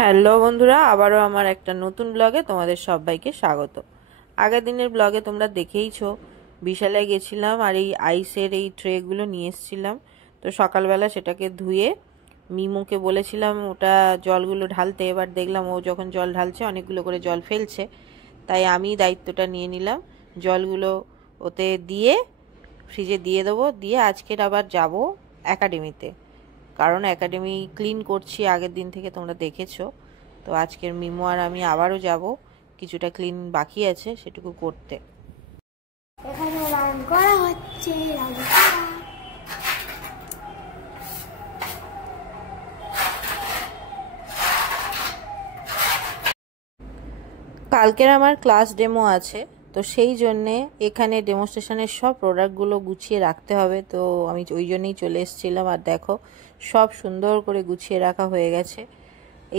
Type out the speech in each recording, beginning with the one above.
Hello বন্ধুরা, আবারও আমার একটা নতুন ব্লগে তোমাদের সবাইকে স্বাগত। আগের দিনের ব্লগে তোমরা দেখেইছো বিশালে গেছিলাম আর এই আইসের এই ট্রেগুলো নিয়ে এসেছিলাম। তো সকালবেলা সেটাকে ধুয়ে মিমুকে বলেছিলাম ওটা জলগুলো ঢালতে। এবার দেখলাম ও যখন জল ঢালছে অনেকগুলো করে জল ফেলছে, তাই আমি দায়িত্বটা নিয়ে নিলাম। জলগুলো ওতে দিয়ে ফ্রিজে দিয়ে দেবো, দিয়ে আজকের আবার যাব একাডেমিতে, কারণ একাডেমি ক্লিন করছি আগের দিন থেকে, তোমরা দেখেছো। তো আজকের মিমো আর আমি আবারও যাব, কিছুটা ক্লিন বাকি আছে সেটুকু করতে। এখানে রান করা হচ্ছে। কালকের আমার ক্লাস ডেমো আছে, তো সেই জন্যে এখানে ডেমোস্ট্রেশনের সব প্রোডাক্টগুলো গুছিয়ে রাখতে হবে। তো আমি ওই জন্যই চলে এসেছিলাম। আর দেখো সব সুন্দর করে গুছিয়ে রাখা হয়ে গেছে।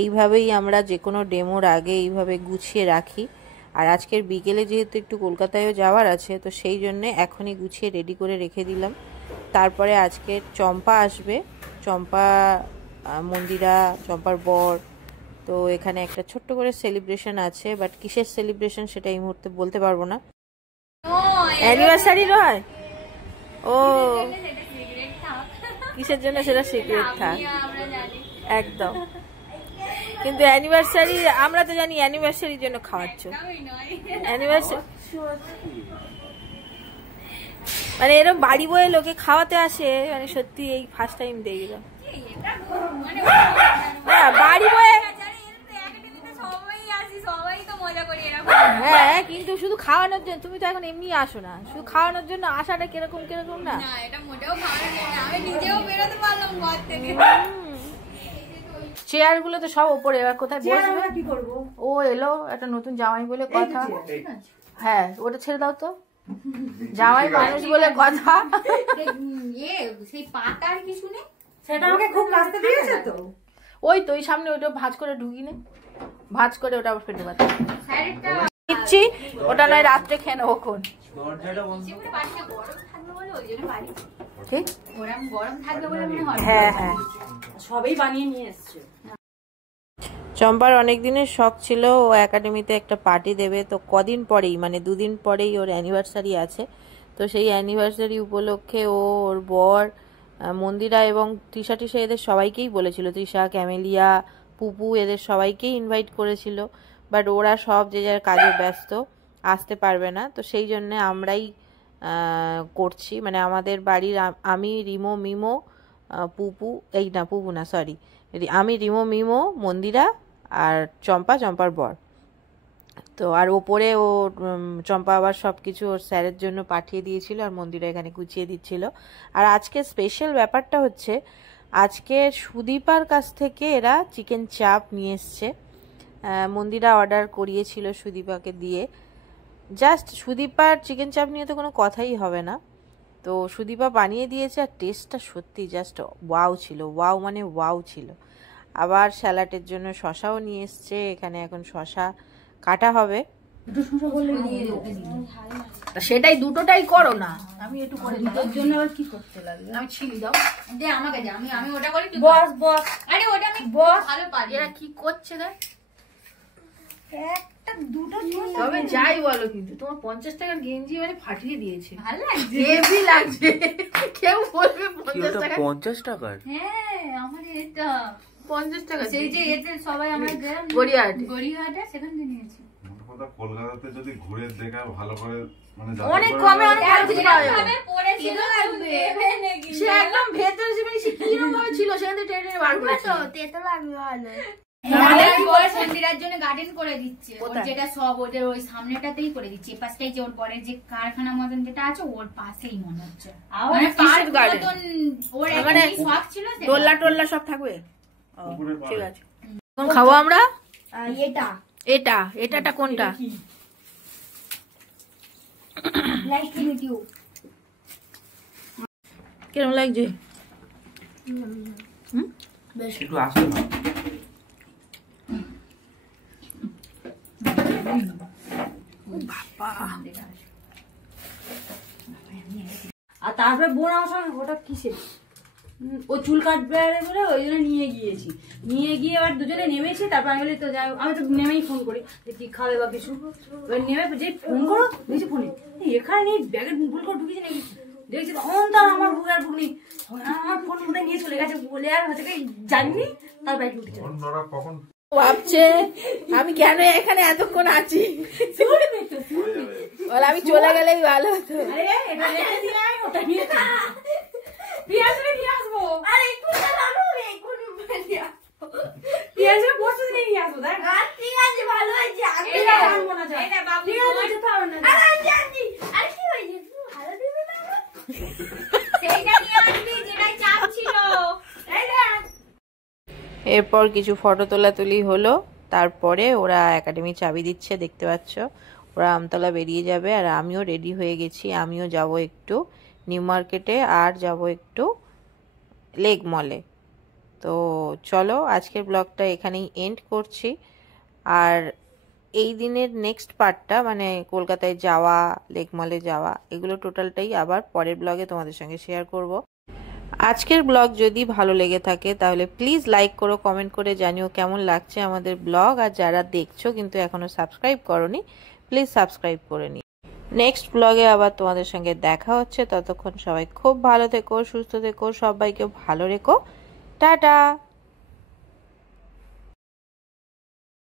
এইভাবেই আমরা যে কোনো ডেমোর আগে এইভাবে গুছিয়ে রাখি। আর আজকের বিকেলে যেহেতু একটু কলকাতায়ও যাওয়ার আছে, তো সেই জন্যে এখনই গুছিয়ে রেডি করে রেখে দিলাম। তারপরে আজকের চম্পা আসবে, চম্পা, মন্দিরা, চম্পার বর। তো এখানে একটা ছোট্ট করে সেলিব্রেশন আছে, বাট কিসের সেলিব্রেশন সেটা এই মুহূর্তে বলতে পারবো না। অ্যানিভার্সারি নয়, ও কিসের জন্য সেটা সিক্রেট থাক একদম। কিন্তু অ্যানিভার্সারি আমরা তো জানি, অ্যানিভার্সারির জন্য খাওয়াচ্ছ। অ্যানিভার্সারি মানে এরকম বাড়ি বয়ে লোকে খাওয়াতে আসে, মানে সত্যি এই ফার্স্ট টাইম দেখলাম। বাড়ি বয়ে, হ্যাঁ, কিন্তু শুধু খাওয়ানোর জন্য তুমি তো এখন এমনি আসো না, শুধু খাওয়ানোর জন্য আসাটা কিরকম কিরকম না। চেয়ার গুলো তো সব ওপরে, এবার কোথায় বসবে কি করবো? ও এলো একটা নতুন জামাই বলে কথা। হ্যাঁ, ওটা ছেড়ে দাও তো, জামাই মানুষ বলে কথা। সেই পাতার কি শুনে সেটা আমাকে খুব কাছতে দিয়েছে তো। ওই তো ওই সামনে ওটা ভাঁজ করে ঢুকি নে, ভাঁজ করে ওটা আবার ফেটে পাচ্ছি দিচ্ছি, ওটা নয় রাত্রে খেয়ে নেবো। কোন ঠিক হ্যাঁ হ্যাঁ, সবই বানিয়ে নিয়ে এসছে। চম্পার অনেক দিনের শখ ছিল ও একাডেমিতে একটা পার্টি দেবে। তো কদিন পরেই, মানে দুদিন পরেই ওর অ্যানিভার্সারি আছে। তো সেই অ্যানিভার্সারি উপলক্ষে ও, ওর বর, মন্দিরা এবং তৃষা এদের সবাইকেই বলেছিল, তৃষা, ক্যামেলিয়া, পুপু এদের সবাইকেই ইনভাইট করেছিল। বাট ওরা সব যে যার কাজে ব্যস্ত, আসতে পারবে না। তো সেই জন্যে আমরাই করছি, মানে আমাদের বাড়ির আমি, রিমো, মিমো, পুপু, এই না পুপু না সরি, আমি, রিমো, মিমো, মন্দিরা আর চম্পা, চম্পার বর। তো আর ওপরে ও চম্পা আবার সব কিছু ওর স্যারের জন্য পাঠিয়ে দিয়েছিল, আর মন্দিরা এখানে গুছিয়ে দিচ্ছিল। আর আজকে স্পেশাল ব্যাপারটা হচ্ছে, আজকে সুদীপার কাছ থেকে এরা চিকেন চাপ নিয়ে এসছে। মন্দিরা অর্ডার করিয়েছিল সুদীপাকে দিয়ে। জাস্ট সুদীপার চিকেন চাপ নিয়ে তো কোনো কথাই হবে না, তো সুদীপা বানিয়ে দিয়েছে। আর টেস্টটা সত্যি জাস্ট ওয়াও ছিল, ওয়াও মানে ওয়াও ছিল। আবার স্যালাডের জন্য শশাও নিয়ে এসছে, এখানে এখন শশা কাটা হবে। সেটাই দুটোটাই করো না, আমি একটু করে দিতে জন্য আবার কি করতে লাগবে, আমি ছিলি দাও দে আমাকে, দে আমি ওটা করি, বস বস, আরে ওটা আমি বস ভালো পারি। এরা কি করছে দেখ, একটা দুটো তবে যাই বলো, কিন্তু তোমার 50 টাকার গেঞ্জি মানে ফাটিয়ে দিয়েছে, ভালো লাগছে, হেভি লাগছে। কেউ বলবে 50 টাকা, 50 টাকার? হ্যাঁ আমার এটা 50 টাকা, সেই যে এতে সবাই আমরা গেলাম গড়িয়াহাটে, সেখান থেকে নিয়েছি। কলকাতাতে যদি ঘুরে দেখা ভালো করে, মানে অনেক কমে অনেক ভালো কিছু পাওয়া যাবে। পড়েছিল সে একদম ভেতরে যে মানে কি রকম ভাবে ছিল, সেখান থেকে টেনে টেনে বার করেছে। তো তেতো লাগবে ভালো। মন্দিরার জন্য গার্ডেন করে দিচ্ছে, যেটা সব ওদের ওই সামনেটাতেই করে দিচ্ছে। পাশটাই যে ওর পরের যে কারখানা মতন যেটা আছে ওর পাশেই মনে হচ্ছে, মানে পার্ক মতন ওর মানে শখ ছিল। টোল্লা টোল্লা সব থাকবে, ঠিক আছে। কোন খাবো আমরা? এটা এটা এটাটা কোনটা? Nice to meet you. কেমন লাগছে? বেশ একটু আসো না। বাবা, আর তারপরে বোন আমার সঙ্গে ওটা কিসের ও চুল কাটবে বলে ওই জন্য নিয়ে গিয়ে এবার দুজনে নেমেছি। তারপর আমি বলি তো যাই, আমি তো নেমেই ফোন করি যে কি খাবে বা কিছু। এবার নেমে যে ফোন করো দেখছি ফোনে এখানে নেই, ব্যাগের ভুল করে ঢুকেছি নাকি দেখছি, তখন তো আমার বুক আর বুক নেই, আমার ফোন কোথায় নিয়ে চলে গেছে বলে আর হচ্ছে জানিনি। তার ব্যাগ উঠেছে। কখন ভাবছে আমি কেন এখানে এতক্ষণ আছি, বলে আমি চলে গেলেই ভালো হতো। এরপর কিছু ফটো তোলাতুলি হলো, তারপরে ওরা একাডেমি চাবি দিচ্ছে, দেখতে পাচ্ছ। ওরা আমতলা বেরিয়ে যাবে আর আমিও রেডি হয়ে গেছি। আমিও যাব একটু নিউ মার্কেটে আর যাব একটু লেক মলে। তো চলো আজকের ব্লগটা এখানেই এন্ড করছি। আর এই দিনের নেক্সট পার্টটা মানে কলকাতায় যাওয়া, লেক মলে যাওয়া, এগুলো টোটালটাই আবার পরের ব্লগে তোমাদের সঙ্গে শেয়ার করব। আজকের ব্লগ যদি ভালো লেগে থাকে তাহলে প্লিজ লাইক করো, কমেন্ট করে জানিও কেমন লাগছে আমাদের ব্লগ। আর যারা দেখছো কিন্তু এখনো সাবস্ক্রাইব করোনি, প্লিজ সাবস্ক্রাইব করে নিও। নেক্সট ব্লগে আবার তোমাদের সঙ্গে দেখা হচ্ছে। ততক্ষণ সবাই খুব ভালো থেকো, সুস্থ থেকো, সবাইকে ভালো রেখো। টাটা।